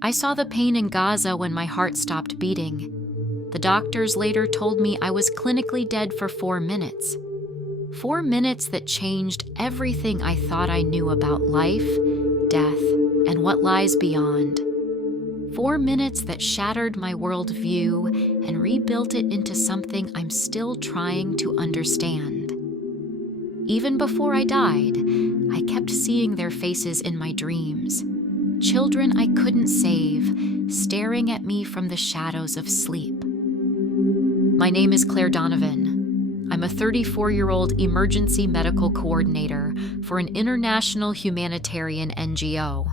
I saw the pain in Gaza when my heart stopped beating. The doctors later told me I was clinically dead for 4 minutes. 4 minutes that changed everything I thought I knew about life, death, and what lies beyond. 4 minutes that shattered my worldview and rebuilt it into something I'm still trying to understand. Even before I died, I kept seeing their faces in my dreams. Children I couldn't save, staring at me from the shadows of sleep. My name is Claire Donovan. I'm a 34-year-old emergency medical coordinator for an international humanitarian NGO.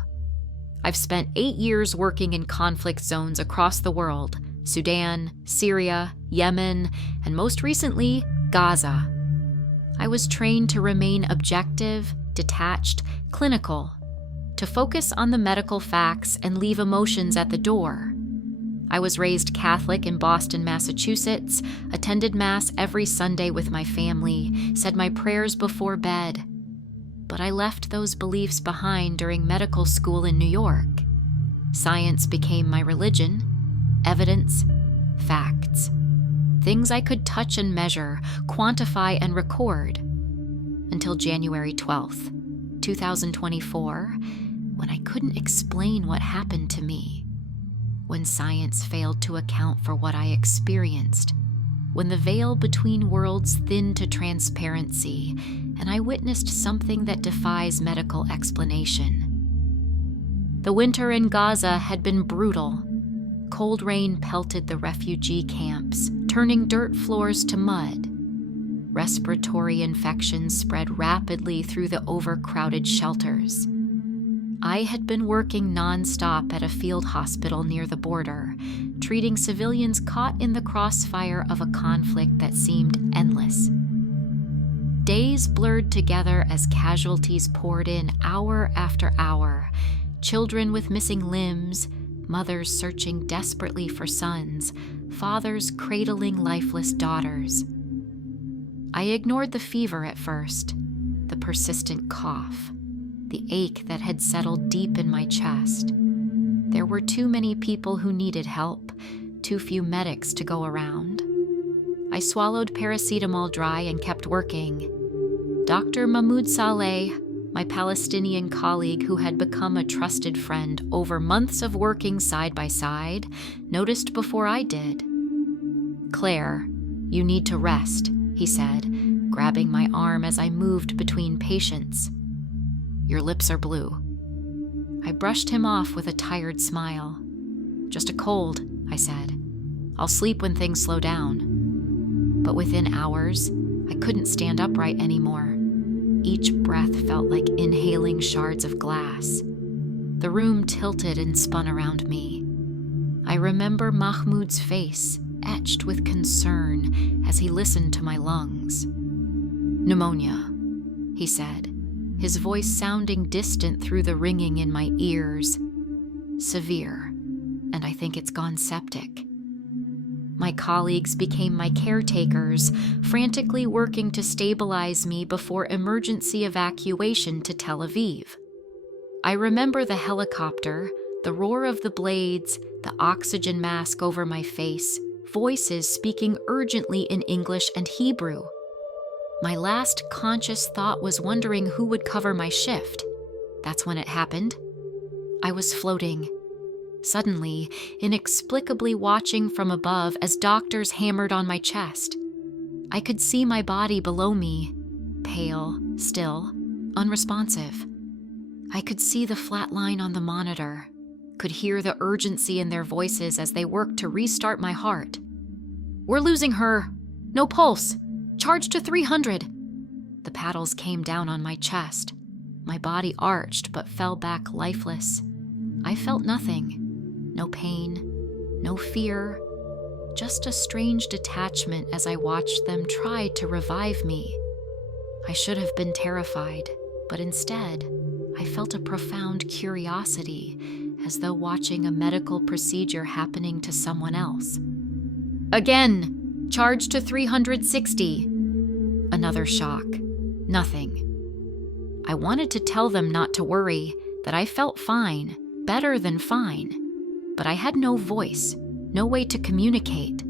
I've spent 8 years working in conflict zones across the world: Sudan, Syria, Yemen, and most recently, Gaza. I was trained to remain objective, detached, clinical, to focus on the medical facts and leave emotions at the door. I was raised Catholic in Boston, Massachusetts, attended Mass every Sunday with my family, said my prayers before bed. But I left those beliefs behind during medical school in New York. Science became my religion, evidence, facts. Things I could touch and measure, quantify and record. Until January 12th, 2024, when I couldn't explain what happened to me. When science failed to account for what I experienced. When the veil between worlds thinned to transparency, and I witnessed something that defies medical explanation. The winter in Gaza had been brutal. Cold rain pelted the refugee camps, turning dirt floors to mud. Respiratory infections spread rapidly through the overcrowded shelters. I had been working nonstop at a field hospital near the border, treating civilians caught in the crossfire of a conflict that seemed endless. Days blurred together as casualties poured in hour after hour, children with missing limbs, mothers searching desperately for sons, fathers cradling lifeless daughters. I ignored the fever at first, the persistent cough, the ache that had settled deep in my chest. There were too many people who needed help, too few medics to go around. I swallowed paracetamol dry and kept working. Dr. Mahmoud Saleh, my Palestinian colleague who had become a trusted friend over months of working side by side, noticed before I did. "Claire, you need to rest," he said, grabbing my arm as I moved between patients. "Your lips are blue." I brushed him off with a tired smile. "Just a cold," I said. "I'll sleep when things slow down." But within hours, I couldn't stand upright anymore. Each breath felt like inhaling shards of glass. The room tilted and spun around me. I remember Mahmoud's face, etched with concern as he listened to my lungs. "Pneumonia," he said, his voice sounding distant through the ringing in my ears. "Severe, and I think it's gone septic." My colleagues became my caretakers, frantically working to stabilize me before emergency evacuation to Tel Aviv. I remember the helicopter, the roar of the blades, the oxygen mask over my face, voices speaking urgently in English and Hebrew. My last conscious thought was wondering who would cover my shift. That's when it happened. I was floating. Suddenly, inexplicably watching from above as doctors hammered on my chest. I could see my body below me, pale, still, unresponsive. I could see the flat line on the monitor, could hear the urgency in their voices as they worked to restart my heart. "We're losing her. No pulse. Charge to 300. The paddles came down on my chest. My body arched but fell back lifeless. I felt nothing. No pain, no fear, just a strange detachment as I watched them try to revive me. I should have been terrified, but instead, I felt a profound curiosity, as though watching a medical procedure happening to someone else. "Again, charge to 360. Another shock. Nothing. I wanted to tell them not to worry, that I felt fine, better than fine. but I had no voice, no way to communicate.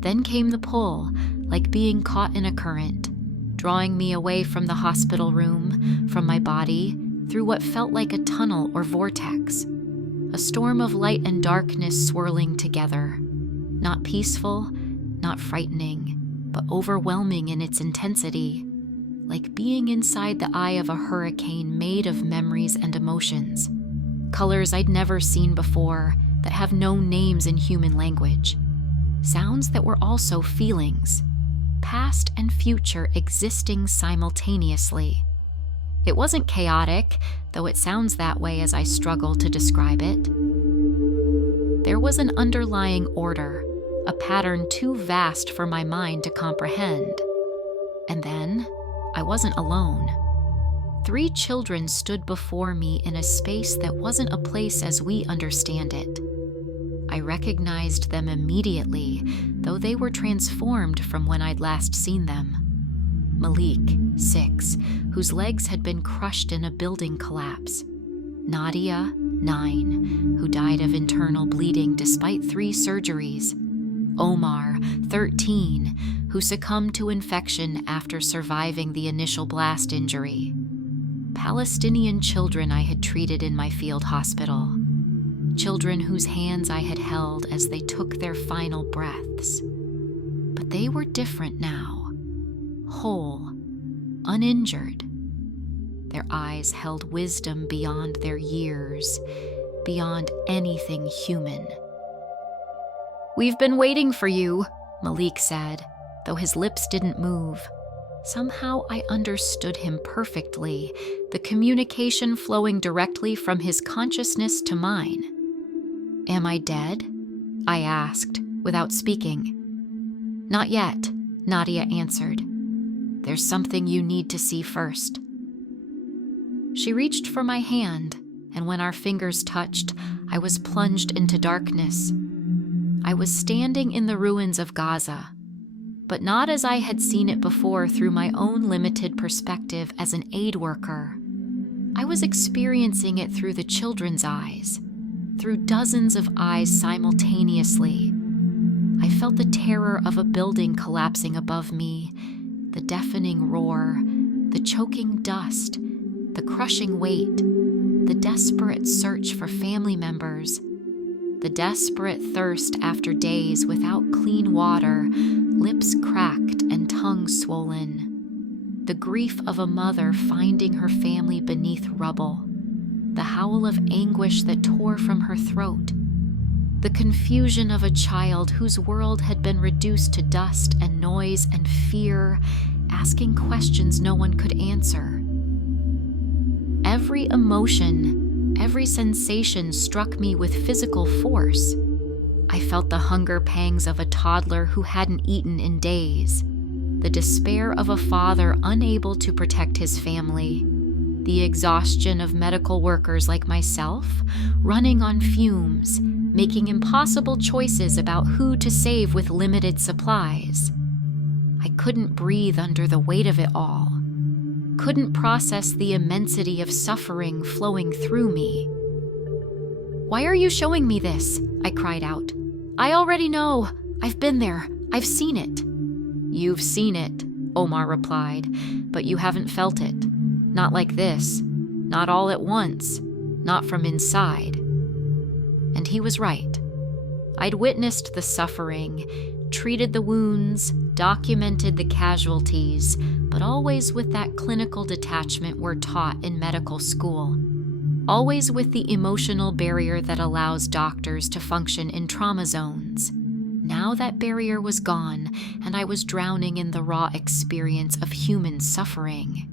Then came the pull, like being caught in a current, drawing me away from the hospital room, from my body, through what felt like a tunnel or vortex. A storm of light and darkness swirling together. Not peaceful, not frightening, but overwhelming in its intensity, like being inside the eye of a hurricane made of memories and emotions. Colors I'd never seen before that have no names in human language. Sounds that were also feelings, past and future existing simultaneously. It wasn't chaotic, though it sounds that way as I struggle to describe it. There was an underlying order, a pattern too vast for my mind to comprehend. And then, I wasn't alone. 3 children stood before me in a space that wasn't a place as we understand it. I recognized them immediately, though they were transformed from when I'd last seen them. Malik, 6, whose legs had been crushed in a building collapse. Nadia, 9, who died of internal bleeding despite 3 surgeries. Omar, 13, who succumbed to infection after surviving the initial blast injury. Palestinian children I had treated in my field hospital. Children whose hands I had held as they took their final breaths. But they were different now. Whole, uninjured. Their eyes held wisdom beyond their years, beyond anything human. "We've been waiting for you," Malik said, though his lips didn't move. Somehow I understood him perfectly, the communication flowing directly from his consciousness to mine. "Am I dead?" I asked, without speaking. "Not yet," Nadia answered. "There's something you need to see first." She reached for my hand, and when our fingers touched, I was plunged into darkness. I was standing in the ruins of Gaza, but not as I had seen it before through my own limited perspective as an aid worker. I was experiencing it through the children's eyes, through dozens of eyes simultaneously. I felt the terror of a building collapsing above me, the deafening roar, the choking dust, the crushing weight, the desperate search for family members, the desperate thirst after days without clean water, lips cracked and tongues swollen, the grief of a mother finding her family beneath rubble, the howl of anguish that tore from her throat, the confusion of a child whose world had been reduced to dust and noise and fear, asking questions no one could answer. Every emotion, every sensation struck me with physical force. I felt the hunger pangs of a toddler who hadn't eaten in days, the despair of a father unable to protect his family, the exhaustion of medical workers like myself, running on fumes, making impossible choices about who to save with limited supplies. I couldn't breathe under the weight of it all, couldn't process the immensity of suffering flowing through me. "Why are you showing me this?" I cried out. "I already know. I've been there. I've seen it." "You've seen it," Omar replied, "but you haven't felt it. Not like this. Not all at once. Not from inside." And he was right. I'd witnessed the suffering, treated the wounds, documented the casualties, but always with that clinical detachment we're taught in medical school. Always with the emotional barrier that allows doctors to function in trauma zones. Now that barrier was gone, and I was drowning in the raw experience of human suffering.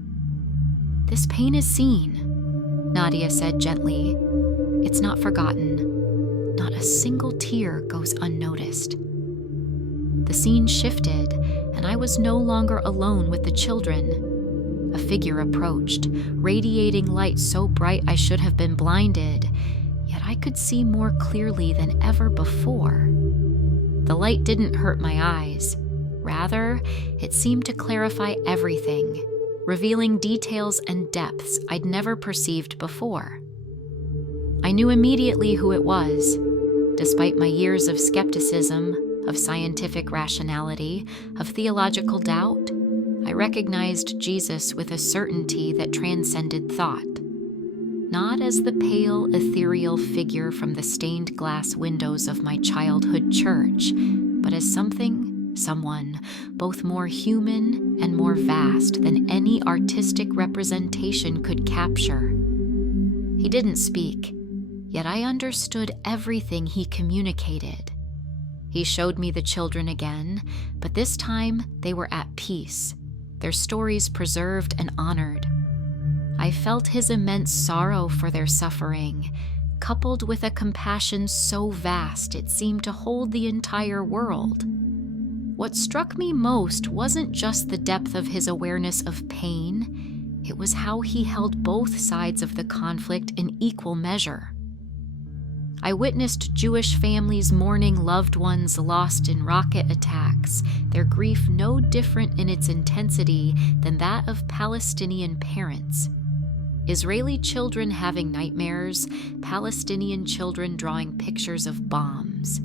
"This pain is seen," Nadia said gently. "It's not forgotten. Not a single tear goes unnoticed." The scene shifted, and I was no longer alone with the children. A figure approached, radiating light so bright I should have been blinded, yet I could see more clearly than ever before. The light didn't hurt my eyes. Rather, it seemed to clarify everything, revealing details and depths I'd never perceived before. I knew immediately who it was. Despite my years of skepticism, of scientific rationality, of theological doubt, I recognized Jesus with a certainty that transcended thought. Not as the pale, ethereal figure from the stained glass windows of my childhood church, but as someone, both more human and more vast than any artistic representation could capture. He didn't speak, yet I understood everything he communicated. He showed me the children again, but this time they were at peace, their stories preserved and honored. I felt his immense sorrow for their suffering, coupled with a compassion so vast it seemed to hold the entire world. What struck me most wasn't just the depth of his awareness of pain, it was how he held both sides of the conflict in equal measure. I witnessed Jewish families mourning loved ones lost in rocket attacks, their grief no different in its intensity than that of Palestinian parents. Israeli children having nightmares, Palestinian children drawing pictures of bombs.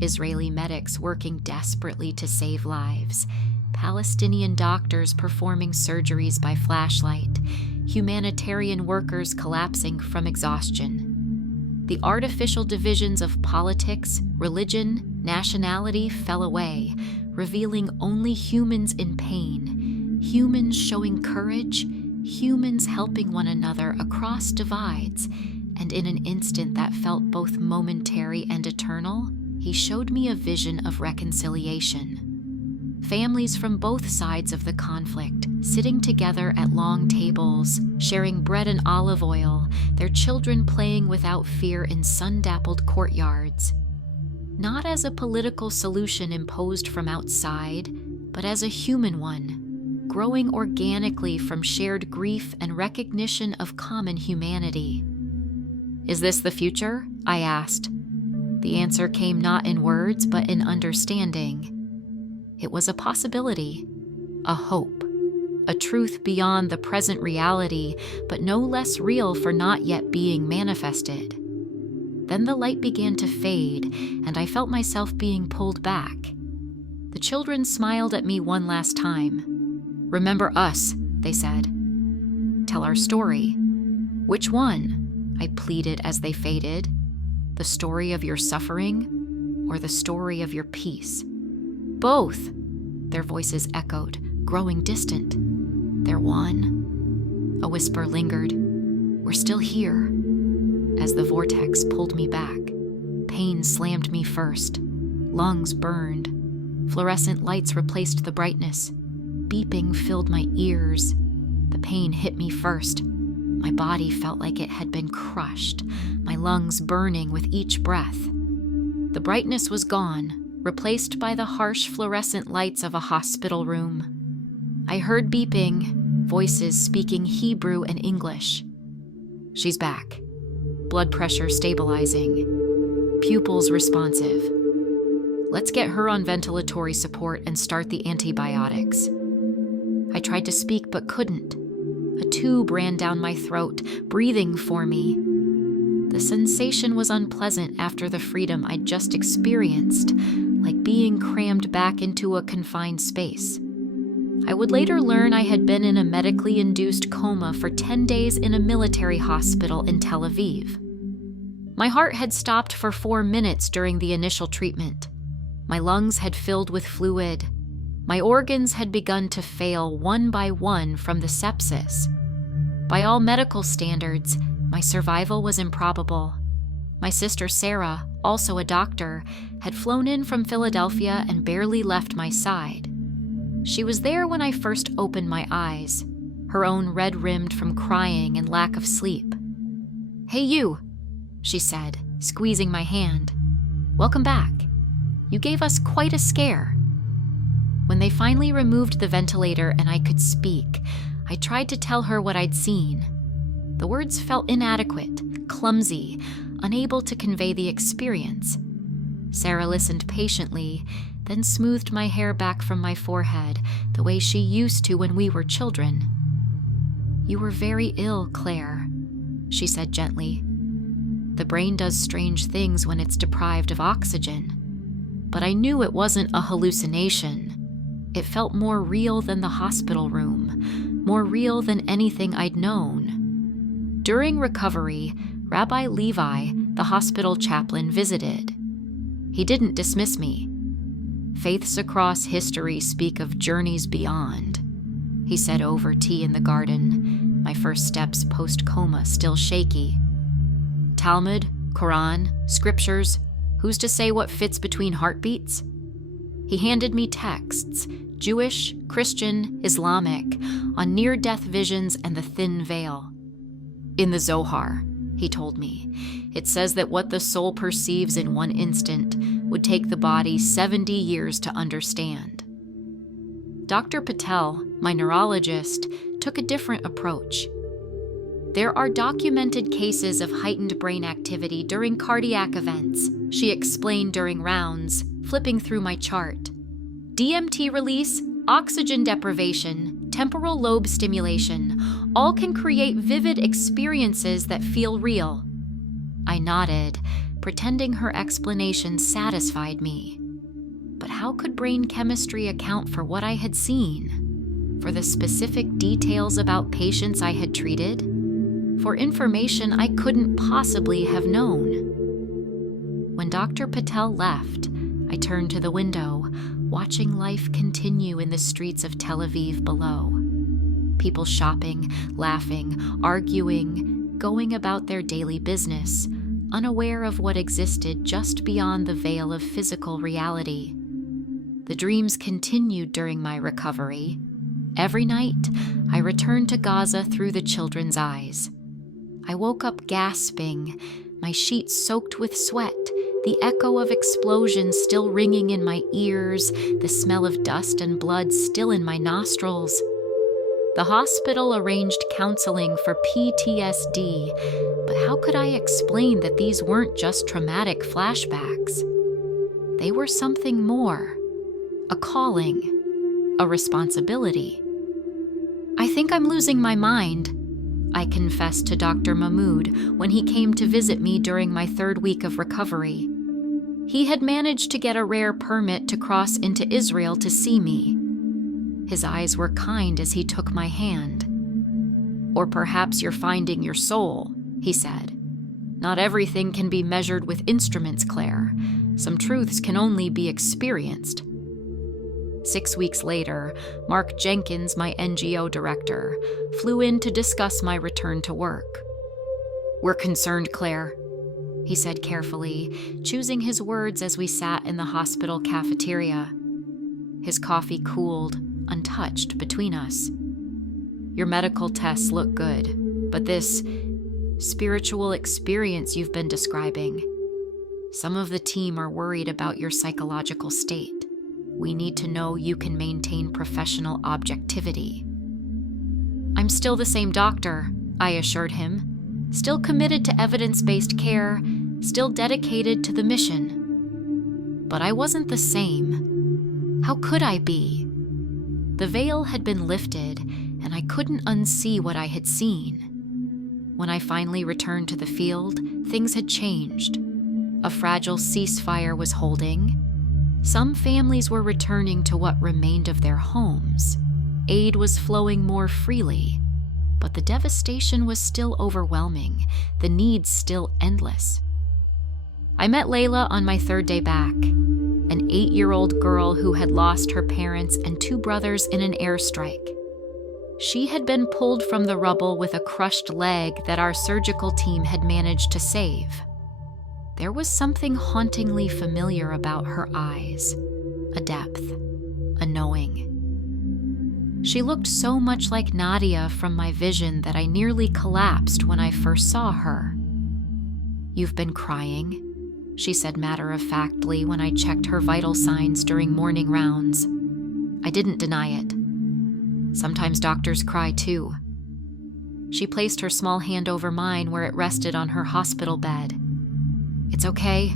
Israeli medics working desperately to save lives, Palestinian doctors performing surgeries by flashlight, humanitarian workers collapsing from exhaustion. The artificial divisions of politics, religion, nationality fell away, revealing only humans in pain, humans showing courage, humans helping one another across divides, and in an instant that felt both momentary and eternal, he showed me a vision of reconciliation. Families from both sides of the conflict, sitting together at long tables, sharing bread and olive oil, their children playing without fear in sun-dappled courtyards. Not as a political solution imposed from outside, but as a human one, growing organically from shared grief and recognition of common humanity. "Is this the future?" I asked. The answer came not in words, but in understanding. It was a possibility, a hope, a truth beyond the present reality, but no less real for not yet being manifested. Then the light began to fade, and I felt myself being pulled back. The children smiled at me one last time. "Remember us," they said. "Tell our story." "Which one?" I pleaded as they faded. "The story of your suffering, or the story of your peace?" "Both," their voices echoed, growing distant. "They're one." A whisper lingered. "We're still here." As the vortex pulled me back, pain slammed me first. Lungs burned. Fluorescent lights replaced the brightness. Beeping filled my ears. The pain hit me first. My body felt like it had been crushed, my lungs burning with each breath. The brightness was gone, replaced by the harsh fluorescent lights of a hospital room. I heard beeping, voices speaking Hebrew and English. "She's back." Blood pressure stabilizing. Pupils responsive. "Let's get her on ventilatory support and start the antibiotics." I tried to speak but couldn't. A tube ran down my throat, breathing for me. The sensation was unpleasant after the freedom I'd just experienced, like being crammed back into a confined space. I would later learn I had been in a medically induced coma for 10 days in a military hospital in Tel Aviv. My heart had stopped for 4 minutes during the initial treatment. My lungs had filled with fluid. My organs had begun to fail one by one from the sepsis. By all medical standards, my survival was improbable. My sister Sarah, also a doctor, had flown in from Philadelphia and barely left my side. She was there when I first opened my eyes, her own red-rimmed from crying and lack of sleep. "Hey you," she said, squeezing my hand. "Welcome back. You gave us quite a scare." When they finally removed the ventilator and I could speak, I tried to tell her what I'd seen. The words felt inadequate, clumsy, unable to convey the experience. Sarah listened patiently, then smoothed my hair back from my forehead the way she used to when we were children. "You were very ill, Claire," she said gently. The brain does strange things when it's deprived of oxygen. But I knew it wasn't a hallucination. It felt more real than the hospital room, more real than anything I'd known. During recovery, Rabbi Levi, the hospital chaplain, visited. He didn't dismiss me. Faiths across history speak of journeys beyond, he said over tea in the garden, my first steps post-coma still shaky. Talmud, Quran, scriptures, who's to say what fits between heartbeats? He handed me texts, Jewish, Christian, Islamic, on near-death visions and the thin veil. In the Zohar, he told me, it says that what the soul perceives in one instant would take the body 70 years to understand. Dr. Patel, my neurologist, took a different approach. There are documented cases of heightened brain activity during cardiac events, she explained during rounds, flipping through my chart. DMT release, oxygen deprivation, temporal lobe stimulation, all can create vivid experiences that feel real. I nodded, pretending her explanation satisfied me. But how could brain chemistry account for what I had seen? For the specific details about patients I had treated? For information I couldn't possibly have known? When Dr. Patel left, I turned to the window, watching life continue in the streets of Tel Aviv below. People shopping, laughing, arguing, going about their daily business, unaware of what existed just beyond the veil of physical reality. The dreams continued during my recovery. Every night, I returned to Gaza through the children's eyes. I woke up gasping, my sheets soaked with sweat, the echo of explosions still ringing in my ears, the smell of dust and blood still in my nostrils. The hospital arranged counseling for PTSD, but how could I explain that these weren't just traumatic flashbacks? They were something more, a calling, a responsibility. I think I'm losing my mind, I confessed to Dr. Mahmoud when he came to visit me during my 3rd week of recovery. He had managed to get a rare permit to cross into Israel to see me. His eyes were kind as he took my hand. Or perhaps you're finding your soul, he said. Not everything can be measured with instruments, Claire. Some truths can only be experienced. 6 weeks later, Mark Jenkins, my NGO director, flew in to discuss my return to work. We're concerned, Claire, he said carefully, choosing his words as we sat in the hospital cafeteria. His coffee cooled, untouched between us. Your medical tests look good, but this spiritual experience you've been describing, some of the team are worried about your psychological state. We need to know you can maintain professional objectivity. I'm still the same doctor, I assured him, still committed to evidence-based care, still dedicated to the mission. But I wasn't the same. How could I be? The veil had been lifted, and I couldn't unsee what I had seen. When I finally returned to the field, things had changed. A fragile ceasefire was holding. Some families were returning to what remained of their homes. Aid was flowing more freely, but the devastation was still overwhelming, the needs still endless. I met Layla on my 3rd day back, an 8-year-old girl who had lost her parents and 2 brothers in an airstrike. She had been pulled from the rubble with a crushed leg that our surgical team had managed to save. There was something hauntingly familiar about her eyes, a depth, a knowing. She looked so much like Nadia from my vision that I nearly collapsed when I first saw her. You've been crying, she said matter-of-factly when I checked her vital signs during morning rounds. I didn't deny it. Sometimes doctors cry too. She placed her small hand over mine where it rested on her hospital bed. It's okay.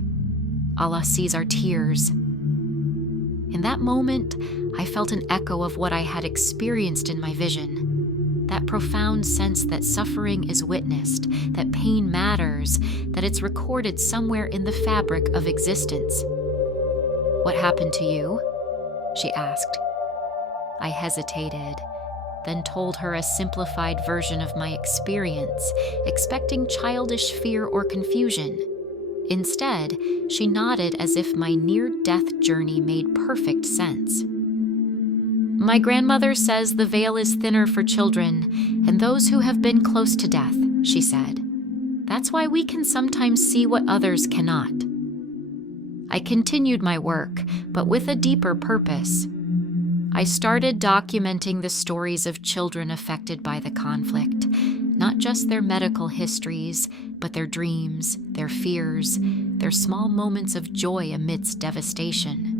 Allah sees our tears. In that moment, I felt an echo of what I had experienced in my vision. That profound sense that suffering is witnessed, that pain matters, that it's recorded somewhere in the fabric of existence. "What happened to you?" she asked. I hesitated, then told her a simplified version of my experience, expecting childish fear or confusion. Instead, she nodded as if my near-death journey made perfect sense. "My grandmother says the veil is thinner for children and those who have been close to death," she said. "That's why we can sometimes see what others cannot." I continued my work, but with a deeper purpose. I started documenting the stories of children affected by the conflict, not just their medical histories, but their dreams, their fears, their small moments of joy amidst devastation.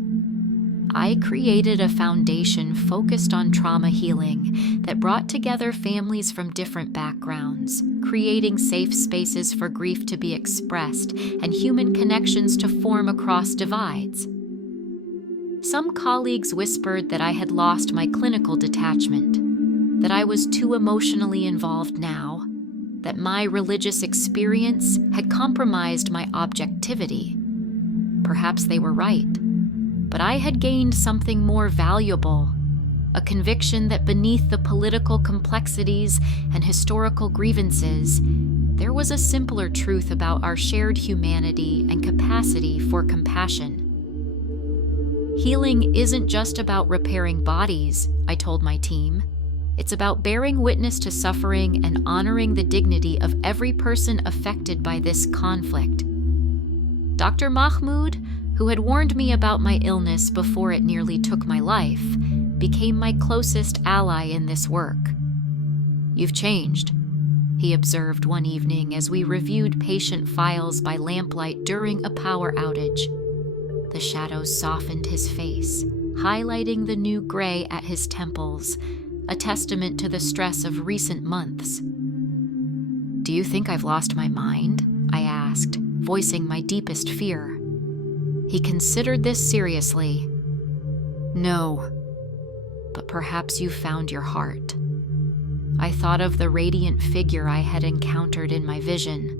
I created a foundation focused on trauma healing that brought together families from different backgrounds, creating safe spaces for grief to be expressed and human connections to form across divides. Some colleagues whispered that I had lost my clinical detachment, that I was too emotionally involved now, that my religious experience had compromised my objectivity. Perhaps they were right, but I had gained something more valuable, a conviction that beneath the political complexities and historical grievances, there was a simpler truth about our shared humanity and capacity for compassion. "Healing isn't just about repairing bodies," I told my team. "It's about bearing witness to suffering and honoring the dignity of every person affected by this conflict." Dr. Mahmoud, who had warned me about my illness before it nearly took my life, became my closest ally in this work. "You've changed," he observed one evening as we reviewed patient files by lamplight during a power outage. The shadows softened his face, highlighting the new gray at his temples, a testament to the stress of recent months. "Do you think I've lost my mind?" I asked, voicing my deepest fear. He considered this seriously. "No, but perhaps you found your heart." I thought of the radiant figure I had encountered in my vision.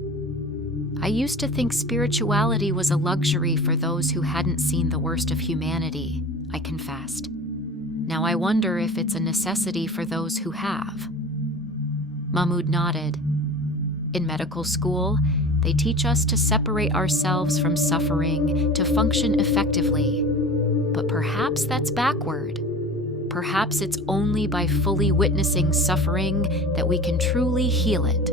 I used to think spirituality was a luxury for those who hadn't seen the worst of humanity, I confessed. Now I wonder if it's a necessity for those who have. Mahmoud nodded. "In medical school, they teach us to separate ourselves from suffering to function effectively. But perhaps that's backward. Perhaps it's only by fully witnessing suffering that we can truly heal it."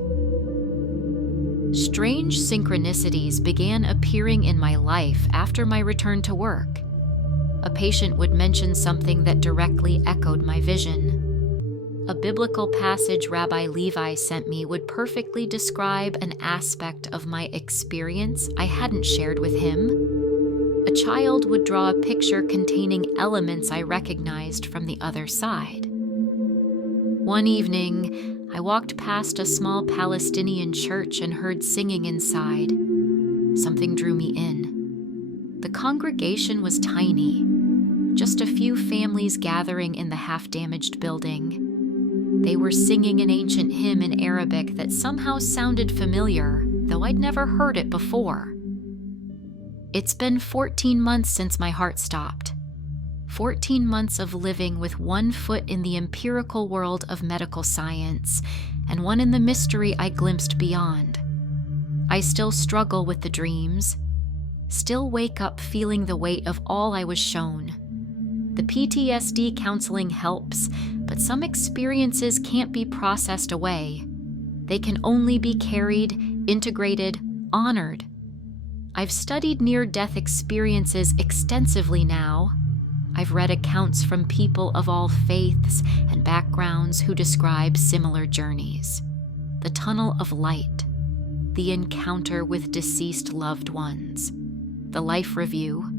Strange synchronicities began appearing in my life after my return to work. A patient would mention something that directly echoed my vision. A biblical passage Rabbi Levi sent me would perfectly describe an aspect of my experience I hadn't shared with him. A child would draw a picture containing elements I recognized from the other side. One evening, I walked past a small Palestinian church and heard singing inside. Something drew me in. The congregation was tiny, just a few families gathering in the half-damaged building. They were singing an ancient hymn in Arabic that somehow sounded familiar, though I'd never heard it before. It's been 14 months since my heart stopped. 14 months of living with one foot in the empirical world of medical science and one in the mystery I glimpsed beyond. I still struggle with the dreams, still wake up feeling the weight of all I was shown. The PTSD counseling helps, but some experiences can't be processed away. They can only be carried, integrated, honored. I've studied near-death experiences extensively now. I've read accounts from people of all faiths and backgrounds who describe similar journeys. The tunnel of light, the encounter with deceased loved ones, the life review,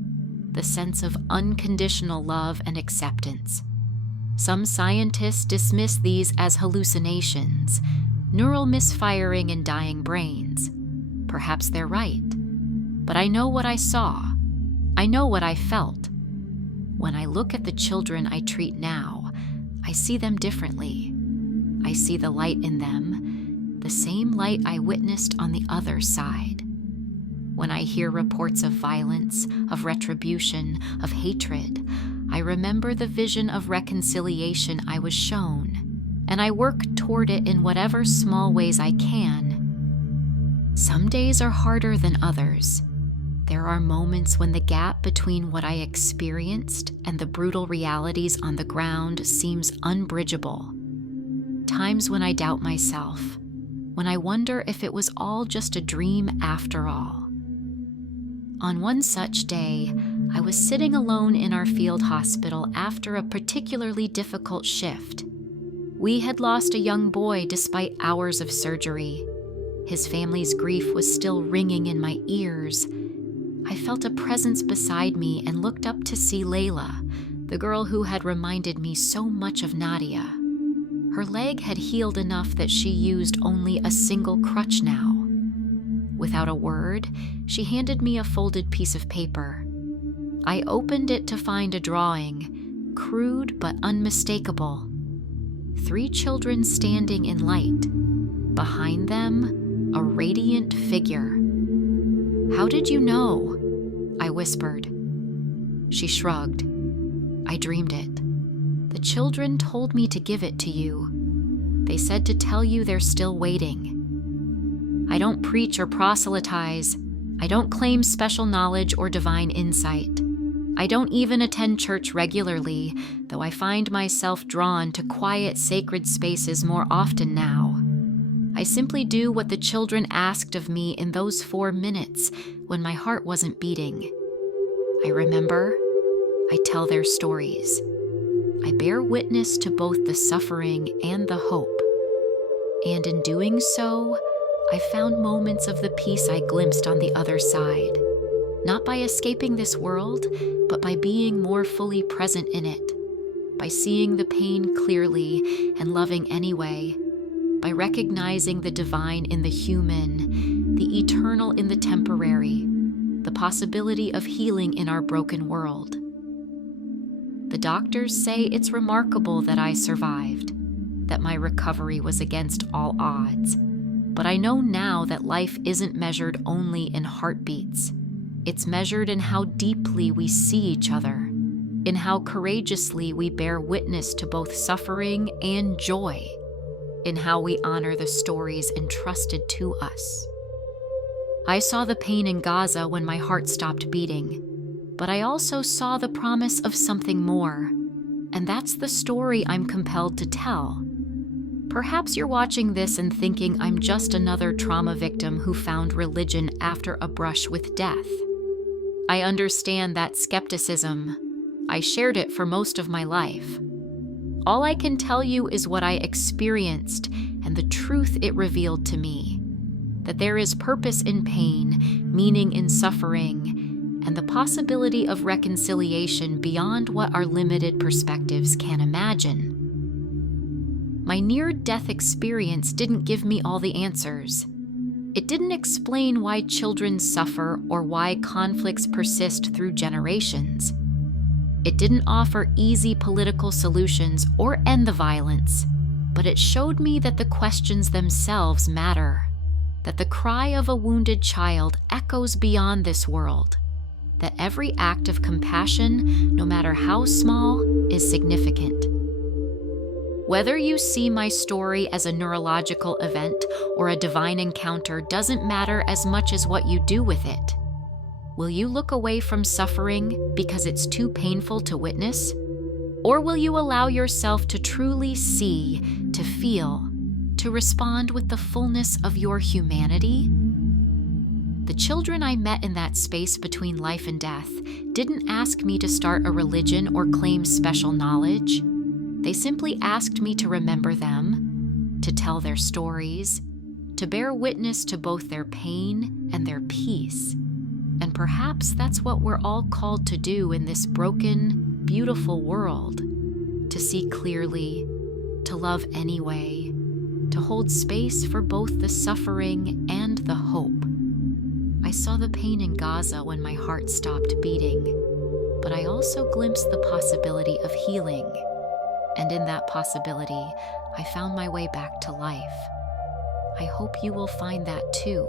the sense of unconditional love and acceptance. Some scientists dismiss these as hallucinations, neural misfiring in dying brains. Perhaps they're right. But I know what I saw. I know what I felt. When I look at the children I treat now, I see them differently. I see the light in them, the same light I witnessed on the other side. When I hear reports of violence, of retribution, of hatred, I remember the vision of reconciliation I was shown, and I work toward it in whatever small ways I can. Some days are harder than others. There are moments when the gap between what I experienced and the brutal realities on the ground seems unbridgeable. Times when I doubt myself, when I wonder if it was all just a dream after all. On one such day, I was sitting alone in our field hospital after a particularly difficult shift. We had lost a young boy despite hours of surgery. His family's grief was still ringing in my ears. I felt a presence beside me and looked up to see Layla, the girl who had reminded me so much of Nadia. Her leg had healed enough that she used only a single crutch now. Without a word, she handed me a folded piece of paper. I opened it to find a drawing, crude but unmistakable. 3 children standing in light. Behind them, a radiant figure. "How did you know?" I whispered. She shrugged. "I dreamed it. The children told me to give it to you. They said to tell you they're still waiting. I don't preach or proselytize. I don't claim special knowledge or divine insight. I don't even attend church regularly, though I find myself drawn to quiet, sacred spaces more often now. I simply do what the children asked of me in those 4 minutes when my heart wasn't beating. I remember, I tell their stories. I bear witness to both the suffering and the hope. And in doing so, I found moments of the peace I glimpsed on the other side, not by escaping this world, but by being more fully present in it, by seeing the pain clearly and loving anyway, by recognizing the divine in the human, the eternal in the temporary, the possibility of healing in our broken world. The doctors say it's remarkable that I survived, that my recovery was against all odds. But I know now that life isn't measured only in heartbeats. It's measured in how deeply we see each other, in how courageously we bear witness to both suffering and joy, in how we honor the stories entrusted to us. I saw the pain in Gaza when my heart stopped beating, but I also saw the promise of something more, and that's the story I'm compelled to tell. Perhaps you're watching this and thinking I'm just another trauma victim who found religion after a brush with death. I understand that skepticism. I shared it for most of my life. All I can tell you is what I experienced and the truth it revealed to me. That there is purpose in pain, meaning in suffering, and the possibility of reconciliation beyond what our limited perspectives can imagine. My near-death experience didn't give me all the answers. It didn't explain why children suffer or why conflicts persist through generations. It didn't offer easy political solutions or end the violence, but it showed me that the questions themselves matter, that the cry of a wounded child echoes beyond this world, that every act of compassion, no matter how small, is significant. Whether you see my story as a neurological event or a divine encounter doesn't matter as much as what you do with it. Will you look away from suffering because it's too painful to witness? Or will you allow yourself to truly see, to feel, to respond with the fullness of your humanity? The children I met in that space between life and death didn't ask me to start a religion or claim special knowledge. They simply asked me to remember them, to tell their stories, to bear witness to both their pain and their peace. And perhaps that's what we're all called to do in this broken, beautiful world. To see clearly, to love anyway, to hold space for both the suffering and the hope. I saw the pain in Gaza when my heart stopped beating, but I also glimpsed the possibility of healing. and in that possibility, I found my way back to life. I hope you will find that too.